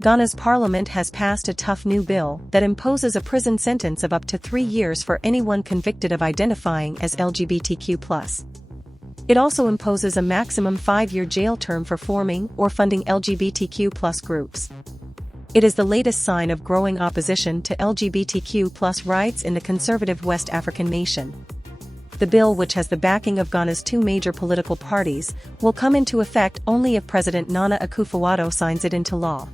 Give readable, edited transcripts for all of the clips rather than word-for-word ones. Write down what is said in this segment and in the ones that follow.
Ghana's parliament has passed a tough new bill that imposes a prison sentence of up to 3 years for anyone convicted of identifying as LGBTQ+. It also imposes a maximum 5-year jail term for forming or funding LGBTQ+ groups. It is the latest sign of growing opposition to LGBTQ+ rights in the conservative West African nation. The bill, which has the backing of Ghana's 2 major political parties, will come into effect only if President Nana Akufo-Addo signs it into law.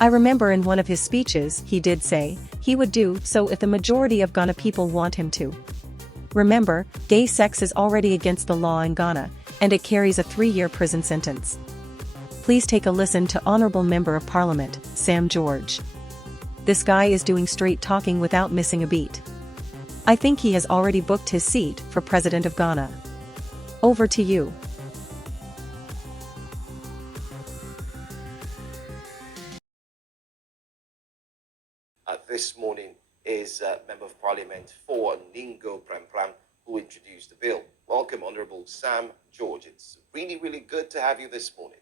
I remember in one of his speeches he did say he would do so if the majority of Ghana people want him to. Remember, gay sex is already against the law in Ghana, and it carries a 3-year prison sentence. Please take a listen to Honorable Member of Parliament, Sam George. This guy is doing straight talking without missing a beat. I think he has already booked his seat for President of Ghana. Over to you. This morning is Member of Parliament for Ningo Prempram, who introduced the bill. Welcome, Honourable Sam George. It's really, really good to have you this morning.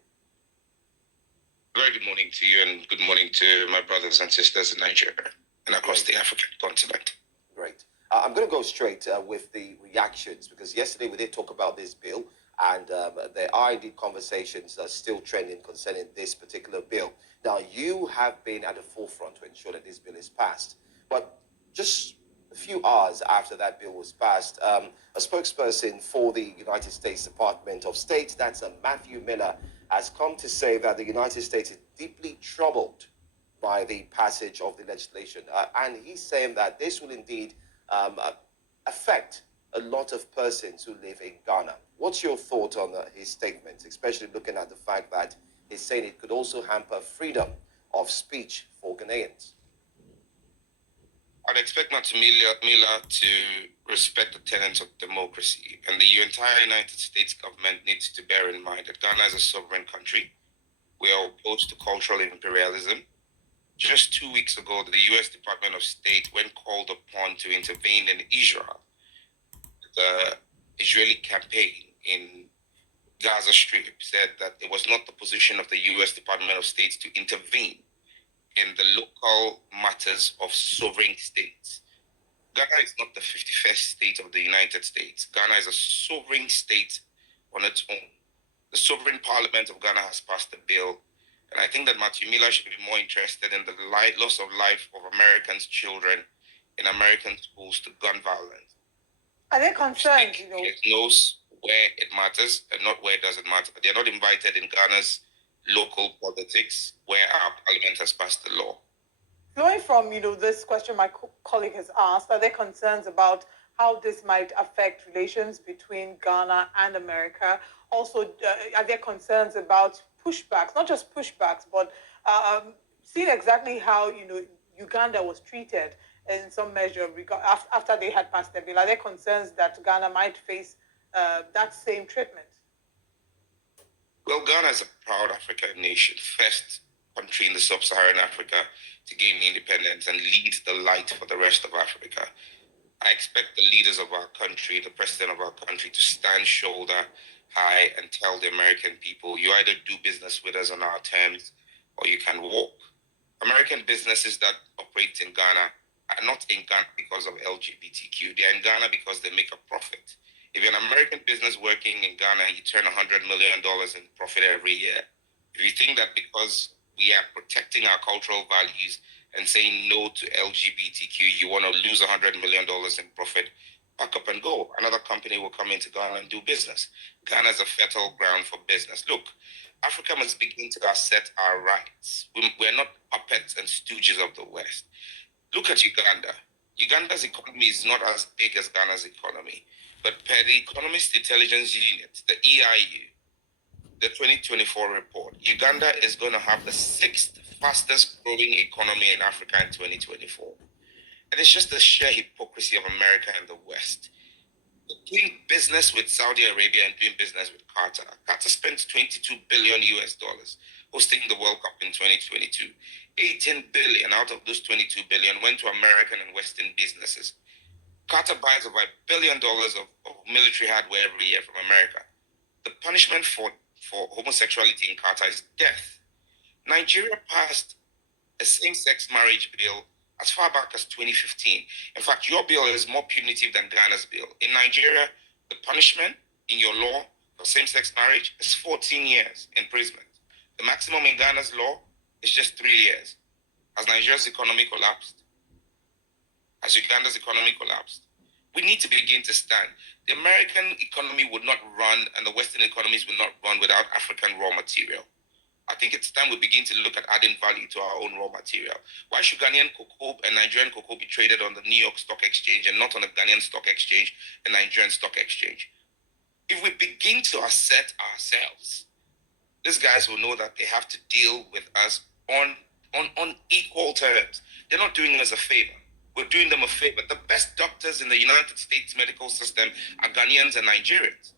Very good morning to you, and good morning to my brothers and sisters in Nigeria and across the African continent. Great. I'm going to go straight with the reactions, because yesterday we did talk about this bill, and there are indeed conversations still trending concerning this particular bill. Now, you have been at the forefront to ensure that this bill is passed, but just a few hours after that bill was passed, a spokesperson for the United States Department of State, that's Matthew Miller, has come to say that the United States is deeply troubled by the passage of the legislation, and he's saying that this will indeed affect a lot of persons who live in Ghana. What's your thought on his statement, especially looking at the fact that he's saying it could also hamper freedom of speech for Ghanaians? I'd expect Matthew Miller to respect the tenets of democracy, and the entire United States government needs to bear in mind that Ghana is a sovereign country. We are opposed to cultural imperialism. Just 2 weeks ago, the U.S. Department of State, when called upon to intervene in Israel, the Israeli campaign in Gaza Strip said that it was not the position of the U.S. Department of State to intervene in the local matters of sovereign states. Ghana is not the 51st state of the United States. Ghana is a sovereign state on its own. The sovereign parliament of Ghana has passed a bill, and I think that Matthew Miller should be more interested in the loss of life of Americans' children in American schools to gun violence. Are they concerned, It knows where it matters and not where it doesn't matter. They're not invited in Ghana's local politics where our parliament has passed the law. Flowing from, this question my colleague has asked, are there concerns about how this might affect relations between Ghana and America? Also, are there concerns about pushbacks, not just pushbacks, but seeing exactly how, Uganda was treated in some measure after they had passed the bill? Are there concerns that Ghana might face that same treatment? Well, Ghana is a proud African nation, first country in the sub-Saharan Africa to gain independence and lead the light for the rest of Africa. I expect the leaders of our country, the president of our country, to stand shoulder high and tell the American people, you either do business with us on our terms or you can walk. American businesses that operate in Ghana are not in Ghana because of LGBTQ. They are in Ghana because they make a profit. If you're an American business working in Ghana, you turn $100 million in profit every year. If you think that because we are protecting our cultural values and saying no to LGBTQ, you want to lose $100 million in profit, pack up and go. Another company will come into Ghana and do business. Ghana is a fertile ground for business. Look, Africa must begin to assert our rights. We're not puppets and stooges of the West. Look at Uganda. Uganda's economy is not as big as Ghana's economy. But per the Economist Intelligence Unit, the EIU, the 2024 report, Uganda is going to have the 6th fastest growing economy in Africa in 2024. And it's just the sheer hypocrisy of America and the West. Doing business with Saudi Arabia and doing business with Qatar. Qatar spent 22 billion US dollars hosting the World Cup in 2022. 18 billion out of those 22 billion went to American and Western businesses. Qatar buys over $1 billion of military hardware every year from America. The punishment for homosexuality in Qatar is death. Nigeria passed a same-sex marriage bill as far back as 2015. In fact, your bill is more punitive than Ghana's bill. In Nigeria, the punishment in your law for same-sex marriage is 14 years imprisonment. The maximum in Ghana's law is just 3 years. Has Nigeria's economy collapsed? Has Uganda's economy collapsed? We need to begin to stand. The American economy would not run and the Western economies would not run without African raw material. I think it's time we begin to look at adding value to our own raw material. Why should Ghanaian cocoa and Nigerian cocoa be traded on the New York Stock Exchange and not on the Ghanaian Stock Exchange and Nigerian Stock Exchange? If we begin to assert ourselves, these guys will know that they have to deal with us on equal terms. They're not doing us a favor. We're doing them a favor. The best doctors in the United States medical system are Ghanaians and Nigerians.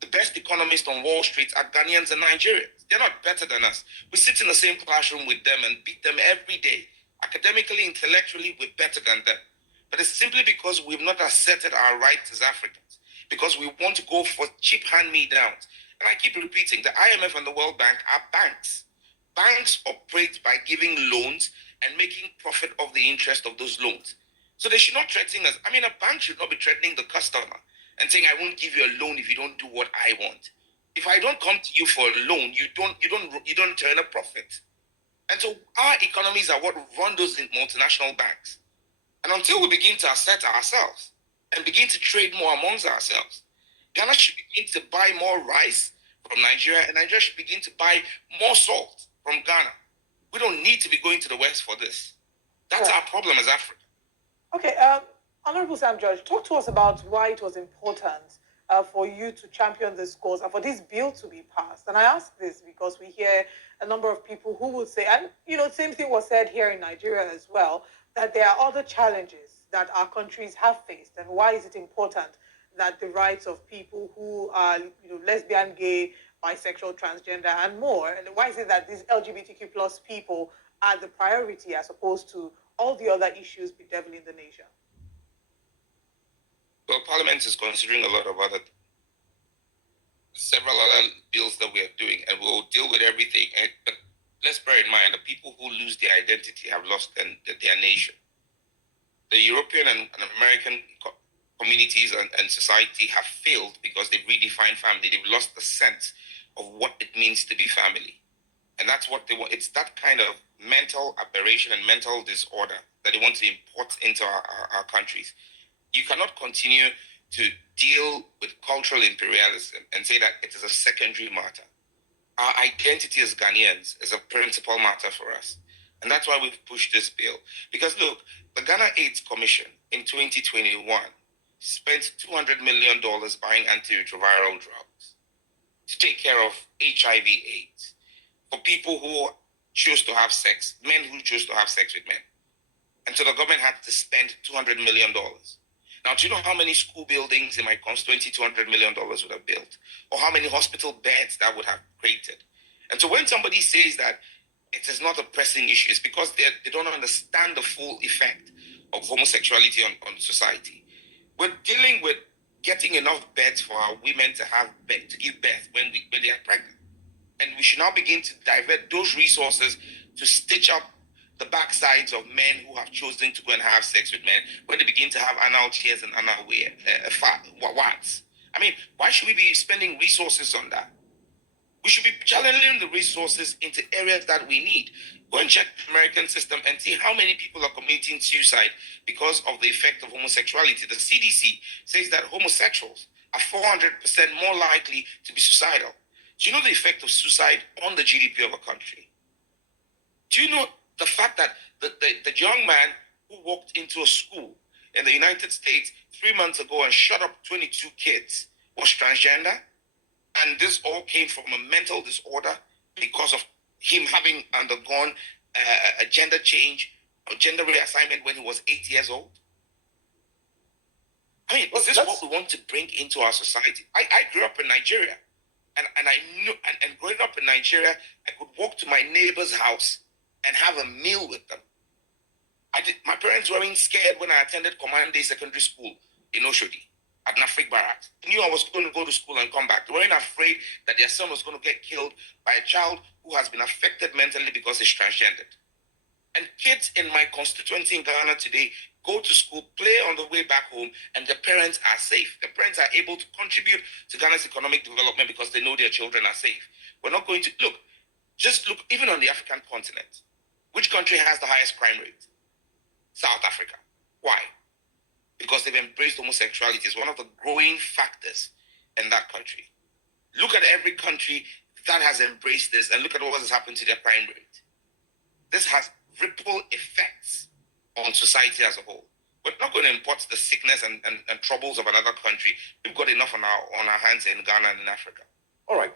The best economists on Wall Street are Ghanaians and Nigerians. They're not better than us. We sit in the same classroom with them and beat them every day. Academically, intellectually, we're better than them. But it's simply because we've not asserted our rights as Africans. Because we want to go for cheap hand-me-downs. And I keep repeating, the IMF and the World Bank are banks. Banks operate by giving loans and making profit of the interest of those loans. So they should not threaten us. I mean, a bank should not be threatening the customer and saying, I won't give you a loan if you don't do what I want. If I don't come to you for a loan, you don't turn a profit. And so our economies are what run those multinational banks. And until we begin to assert ourselves and begin to trade more amongst ourselves, Ghana should begin to buy more rice from Nigeria, and Nigeria should begin to buy more salt from Ghana. We don't need to be going to the West for this. That's our problem as Africa. Okay, Honorable Sam George, talk to us about why it was important for you to champion this cause and for this bill to be passed. And I ask this because we hear a number of people who would say, and same thing was said here in Nigeria as well, that there are other challenges that our countries have faced. And why is it important that the rights of people who are lesbian, gay, bisexual, transgender, and more, and why is it that these LGBTQ plus people are the priority as opposed to all the other issues bedeviling the nation? Well, Parliament is considering a lot of several other bills that we are doing, and we'll deal with everything. But let's bear in mind, the people who lose their identity have lost their nation. The European and American communities and society have failed because they've redefined family. They've lost the sense of what it means to be family. And that's what they want. It's that kind of mental aberration and mental disorder that they want to import into our countries. You cannot continue to deal with cultural imperialism and say that it is a secondary matter. Our identity as Ghanaians is a principal matter for us. And that's why we've pushed this bill. Because look, the Ghana AIDS Commission in 2021 spent $200 million buying antiretroviral drugs to take care of HIV/AIDS for people who choose to have sex, men who choose to have sex with men. And so the government had to spend $200 million. Now, do you know how many school buildings in my constituency $200 million would have built? Or how many hospital beds that would have created? And so when somebody says that it is not a pressing issue, it's because they don't understand the full effect of homosexuality on society. We're dealing with getting enough beds for our women to give birth when they are pregnant. And we should now begin to divert those resources to stitch up the backsides of men who have chosen to go and have sex with men when they begin to have anal tears and anal warts. I mean, why should we be spending resources on that? We should be channeling the resources into areas that we need. Go and check the American system and see how many people are committing suicide because of the effect of homosexuality. The CDC says that homosexuals are 400% more likely to be suicidal. Do you know the effect of suicide on the GDP of a country? Do you know the fact that the young man who walked into a school in the United States 3 months ago and shot up 22 kids was transgender? And this all came from a mental disorder because of him having undergone a gender change or gender reassignment when he was 8 years old? I mean, is this what we want to bring into our society? I grew up in Nigeria. And I knew, and growing up in Nigeria, I could walk to my neighbor's house and have a meal with them. My parents weren't scared when I attended Command Day Secondary School in Oshodi. at Nafric barracks. They knew I was going to go to school and come back. They weren't afraid that their son was going to get killed by a child who has been affected mentally because he's transgendered. And kids in my constituency in Ghana today go to school, play on the way back home, and their parents are safe. The parents are able to contribute to Ghana's economic development because they know their children are safe. We're not going to just look, even on the African continent. Which country has the highest crime rate? South Africa. Why? Because they've embraced homosexuality. It's one of the growing factors in that country. Look at every country that has embraced this and look at what has happened to their crime rate. This has ripple effects on society as a whole. We're not going to import the sickness and troubles of another country. We've got enough on our hands in Ghana and in Africa. All right.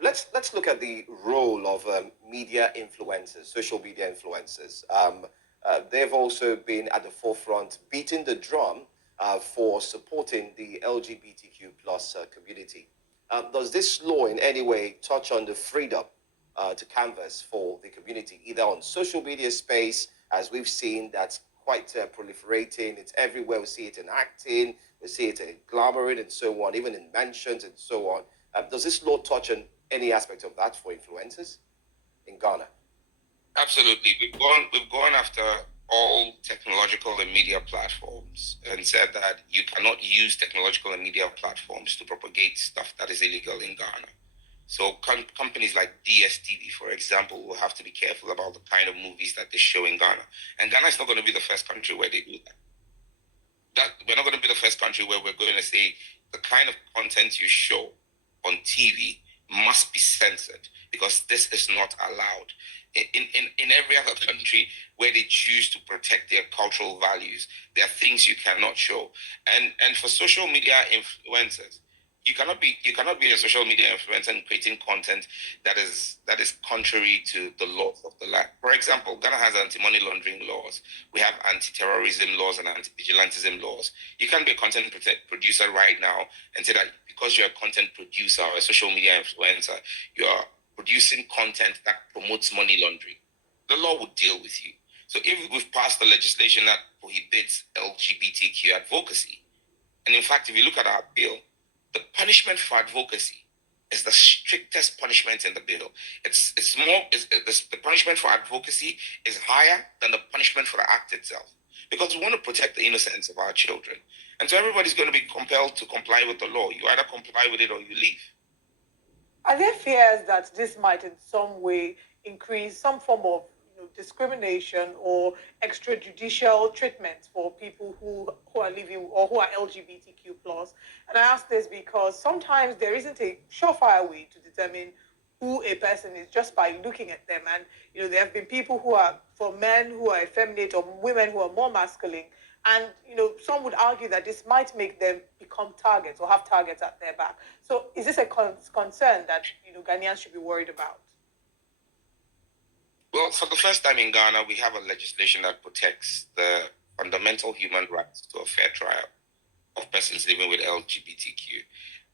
Let's look at the role of media influencers, social media influencers. They've also been at the forefront, beating the drum for supporting the LGBTQ plus community. Does this law in any way touch on the freedom to canvass for the community, either on social media space, as we've seen, that's quite proliferating. It's everywhere. We see it in acting, we see it in glamoring and so on, even in mansions and so on. Does this law touch on any aspect of that for influencers in Ghana? Absolutely. We've gone after all technological and media platforms and said that you cannot use technological and media platforms to propagate stuff that is illegal in Ghana. So companies like DSTV, for example, will have to be careful about the kind of movies that they show in Ghana. And Ghana is not going to be the first country where they do that. We're not going to be the first country where we're going to say the kind of content you show on TV must be censored because this is not allowed. In every other country where they choose to protect their cultural values, there are things you cannot show. And for social media influencers, you cannot be a social media influencer and creating content that is contrary to the laws of the land. For example, Ghana has anti-money laundering laws. We have anti-terrorism laws and anti-vigilantism laws. You can't be a content producer right now and say that because you're a content producer or a social media influencer, you're producing content that promotes money laundering. The law would deal with you. So if we've passed the legislation that prohibits LGBTQ advocacy, and in fact, if you look at our bill, the punishment for advocacy is the strictest punishment in the bill. The punishment for advocacy is higher than the punishment for the act itself, because we want to protect the innocence of our children. And so everybody's going to be compelled to comply with the law. You either comply with it or you leave. Are there fears that this might in some way increase some form of discrimination or extrajudicial treatment for people who are living or who are LGBTQ plus? And I ask this because sometimes there isn't a surefire way to determine who a person is just by looking at them. And there have been people who are, for men who are effeminate or women who are more masculine. And some would argue that this might make them become targets or have targets at their back. So is this a concern that Ghanaians should be worried about? Well, for the first time in Ghana, we have a legislation that protects the fundamental human rights to a fair trial of persons living with LGBTQ.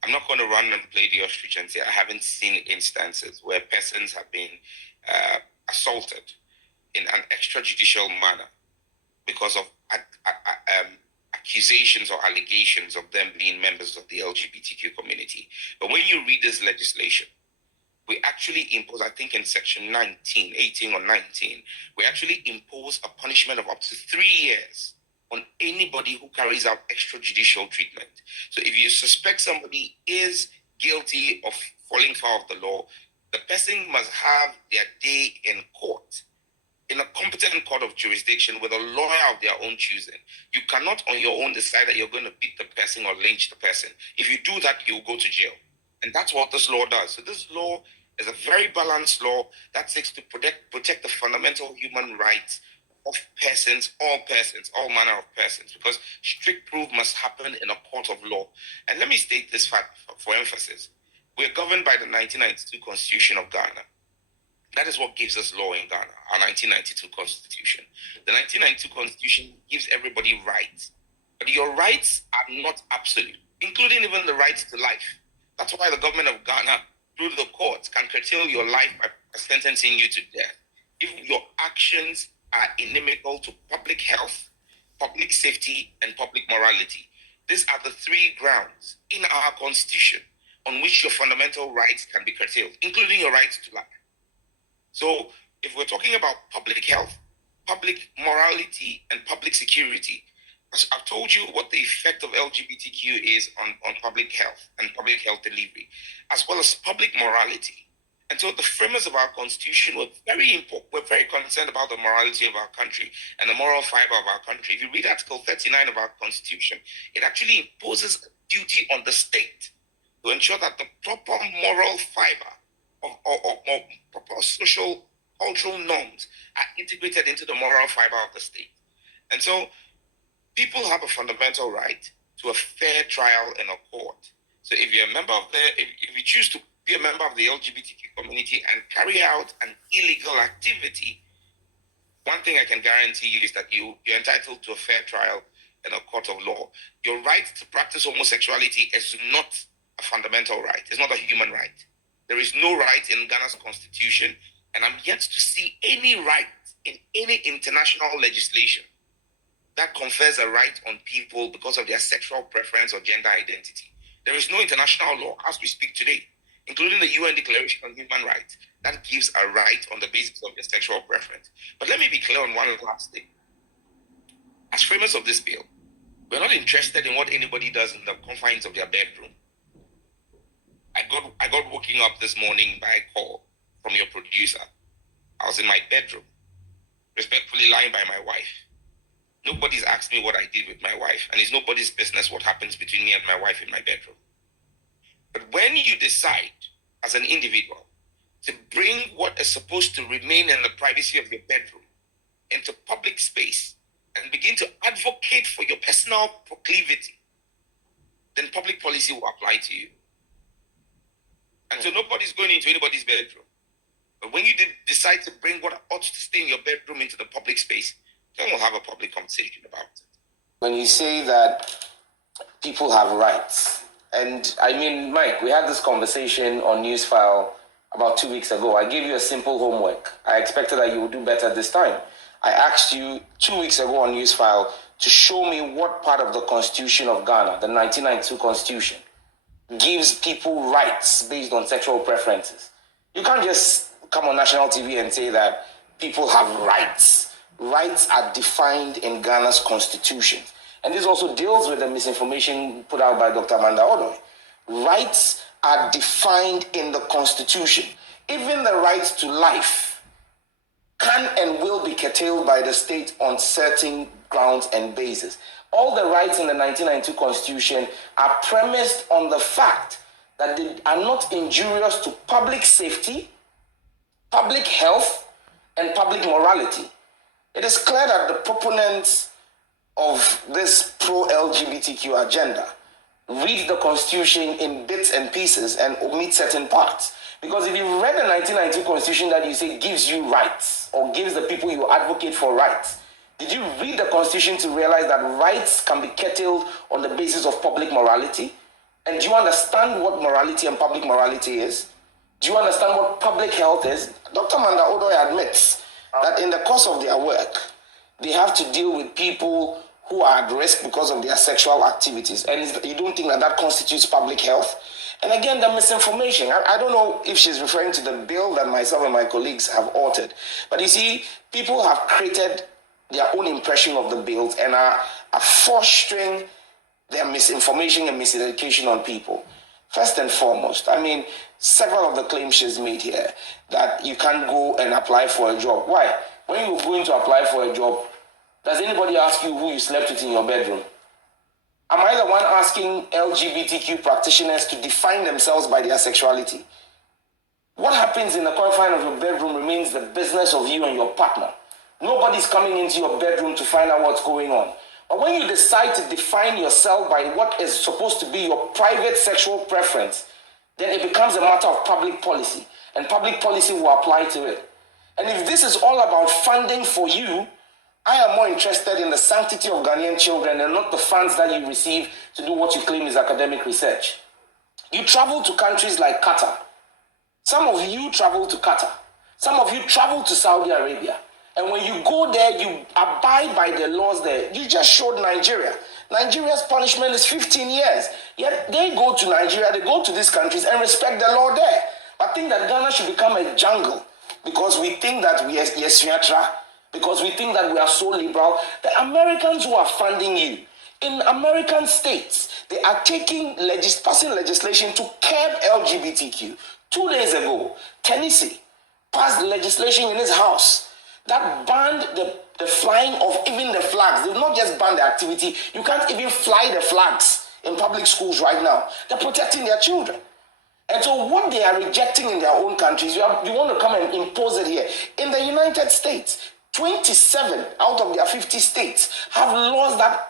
I'm not going to run and play the ostrich and say I haven't seen instances where persons have been assaulted in an extrajudicial manner because of accusations or allegations of them being members of the LGBTQ community. But when you read this legislation, we actually impose, I think in section 18 or 19, we actually impose a punishment of up to 3 years on anybody who carries out extrajudicial treatment. So if you suspect somebody is guilty of falling foul of the law, the person must have their day in court, in a competent court of jurisdiction with a lawyer of their own choosing. You cannot on your own decide that you're going to beat the person or lynch the person. If you do that, you'll go to jail. And that's what this law does. So this law is a very balanced law that seeks to protect the fundamental human rights of persons, all manner of persons, because strict proof must happen in a court of law. And let me state this fact for emphasis. We're governed by the 1992 Constitution of Ghana. That is what gives us law in Ghana, our 1992 Constitution. The 1992 Constitution gives everybody rights, but your rights are not absolute, including even the right to life. That's why the government of Ghana, through the courts, can curtail your life by sentencing you to death if your actions are inimical to public health, public safety, and public morality. These are the three grounds in our constitution on which your fundamental rights can be curtailed, including your right to life. So if we're talking about public health, public morality, and public security, I've told you what the effect of LGBTQ is on public health and public health delivery, as well as public morality. And so the framers of our constitution were very concerned about the morality of our country and the moral fiber of our country. If you read Article 39 of our constitution, it actually imposes a duty on the state to ensure that the proper moral fiber or proper social, cultural norms are integrated into the moral fiber of the state. And so people have a fundamental right to a fair trial in a court. So if you're a member of if you choose to be a member of the LGBTQ community and carry out an illegal activity, one thing I can guarantee you is that you're entitled to a fair trial in a court of law. Your right to practice homosexuality is not a fundamental right. It's not a human right. There is no right in Ghana's constitution, and I'm yet to see any right in any international legislation that confers a right on people because of their sexual preference or gender identity. There is no international law as we speak today, including the UN Declaration on Human Rights, that gives a right on the basis of your sexual preference. But let me be clear on one last thing. As framers of this bill, we're not interested in what anybody does in the confines of their bedroom. I got woken up this morning by a call from your producer. I was in my bedroom, respectfully lying by my wife. Nobody's asked me what I did with my wife, and it's nobody's business what happens between me and my wife in my bedroom. But when you decide, as an individual, to bring what is supposed to remain in the privacy of your bedroom into public space and begin to advocate for your personal proclivity, then public policy will apply to you. And so nobody's going into anybody's bedroom. But when you decide to bring what ought to stay in your bedroom into the public space, then we'll have a public conversation about it. When you say that people have rights, and I mean, Mike, we had this conversation on Newsfile about 2 weeks ago. I gave you a simple homework. I expected that you would do better this time. I asked you 2 weeks ago on Newsfile to show me what part of the Constitution of Ghana, the 1992 Constitution, gives people rights based on sexual preferences. You can't just come on national TV and say that people have rights. Rights are defined in Ghana's constitution. And this also deals with the misinformation put out by Dr. Amanda Odoy. Rights are defined in the constitution. Even the right to life can and will be curtailed by the state on certain grounds and basis. All the rights in the 1992 Constitution are premised on the fact that they are not injurious to public safety, public health, and public morality. It is clear that the proponents of this pro-LGBTQ agenda read the Constitution in bits and pieces and omit certain parts. Because if you read the 1992 Constitution that you say gives you rights or gives the people you advocate for rights, did you read the Constitution to realize that rights can be curtailed on the basis of public morality? And do you understand what morality and public morality is? Do you understand what public health is? Dr. Amanda Odoy admits that in the course of their work, they have to deal with people who are at risk because of their sexual activities. And you don't think that that constitutes public health? And again, the misinformation. I don't know if she's referring to the bill that myself and my colleagues have authored. But you see, people have created their own impression of the bills and are fostering their misinformation and miseducation on people. First and foremost, I mean, several of the claims she's made here that you can't go and apply for a job. Why? When you're going to apply for a job, does anybody ask you who you slept with in your bedroom? Am I the one asking LGBTQ practitioners to define themselves by their sexuality? What happens in the confine of your bedroom remains the business of you and your partner. Nobody's coming into your bedroom to find out what's going on. But when you decide to define yourself by what is supposed to be your private sexual preference, then it becomes a matter of public policy, and public policy will apply to it. And if this is all about funding for you, I am more interested in the sanctity of Ghanaian children and not the funds that you receive to do what you claim is academic research. You travel to countries like Qatar. Some of you travel to Qatar. Some of you travel to Saudi Arabia. And when you go there, you abide by the laws there. You just showed Nigeria. Nigeria's punishment is 15 years. Yet they go to Nigeria, they go to these countries and respect the law there. I think that Ghana should become a jungle because we think that we are Suatra, because we think that we are so liberal. The Americans who are funding you, in American states, they are passing legislation to curb LGBTQ. 2 days ago, Tennessee passed legislation in his house that banned the flying of even the flags. They've not just banned the activity, you can't even fly the flags in public schools right now. They're protecting their children. And so what they are rejecting in their own countries, you want to come and impose it here. In the United States, 27 out of their 50 states have laws that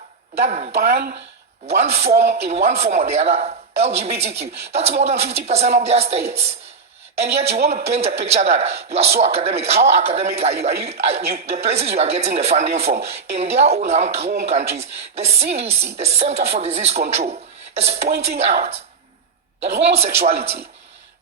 ban one form or the other, LGBTQ. That's more than 50% of their states. And yet you want to paint a picture that you are so academic. How academic are you? Are you the places you are getting the funding from? In their own home countries, the CDC, the Center for Disease Control, is pointing out that homosexuality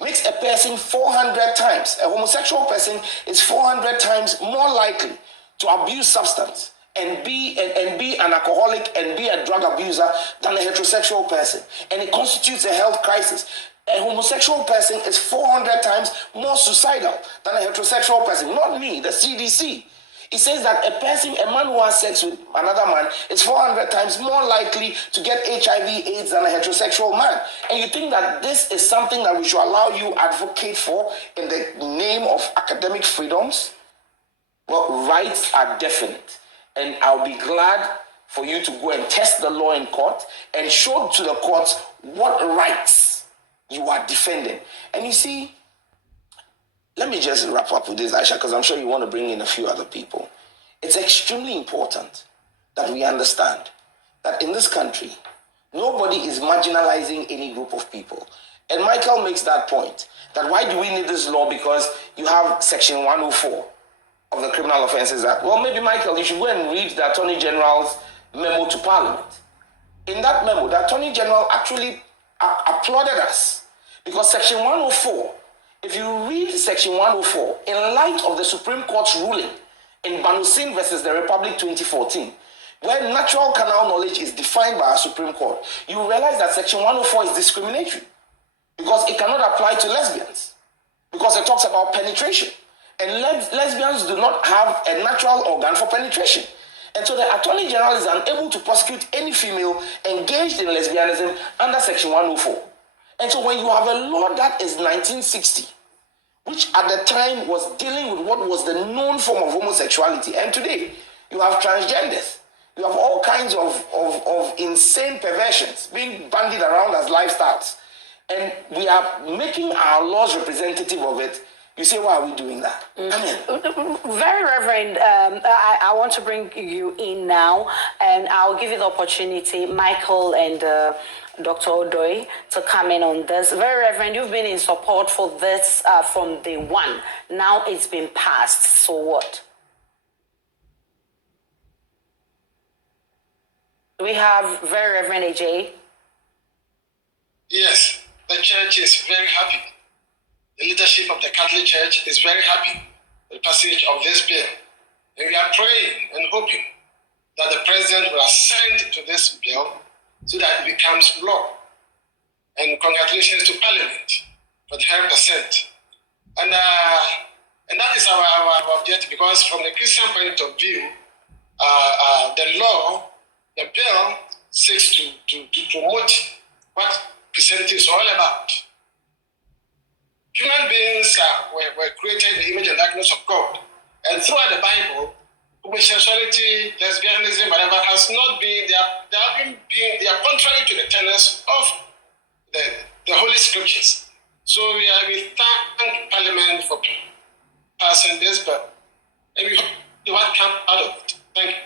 makes a person 400 times, a homosexual person is 400 times more likely to abuse substance and be an alcoholic and be a drug abuser than a heterosexual person. And it constitutes a health crisis. A homosexual person is 400 times more suicidal than a heterosexual person. Not me, the CDC. It says that a man who has sex with another man is 400 times more likely to get HIV/AIDS than a heterosexual man. And you think that this is something that we should allow you advocate for in the name of academic freedoms? Well, rights are definite. And I'll be glad for you to go and test the law in court and show to the courts what rights you are defending. And you see, let me just wrap up with this, Aisha, because I'm sure you want to bring in a few other people. It's extremely important that we understand that in this country, nobody is marginalizing any group of people. And Michael makes that point, that why do we need this law? Because you have Section 104 of the Criminal Offences Act. Well, maybe, Michael, you should go and read the Attorney General's memo to Parliament. In that memo, the Attorney General actually applauded us because Section 104, if you read Section 104, in light of the Supreme Court's ruling in Banusin versus the Republic 2014, where natural canal knowledge is defined by our Supreme Court, you realize that Section 104 is discriminatory because it cannot apply to lesbians because it talks about penetration. And lesbians do not have a natural organ for penetration. And so the Attorney General is unable to prosecute any female engaged in lesbianism under Section 104. And so when you have a law that is 1960, which at the time was dealing with what was the known form of homosexuality, and today you have transgenders, you have all kinds of insane perversions being bandied around as lifestyles, and we are making our laws representative of it. You say, why are we doing that? Very Reverend, I want to bring you in now, and I'll give you the opportunity, Michael and Dr. Odoi, to come in on this. Very Reverend, you've been in support for this from day one. Now it's been passed, so what? Do we have Very Reverend AJ? Yes, the church is very happy. The leadership of the Catholic Church is very happy with the passage of this bill. And we are praying and hoping that the President will assent to this bill so that it becomes law. And congratulations to Parliament for the 100%. And that is our objective, because from the Christian point of view, the bill seeks to promote what Christianity is all about. Human beings were created in the image and likeness of God. And throughout the Bible, homosexuality, lesbianism, whatever, has not been, they are contrary to the tenets of the Holy Scriptures. So we thank Parliament for passing this bill. And we hope what comes out of it. Thank you.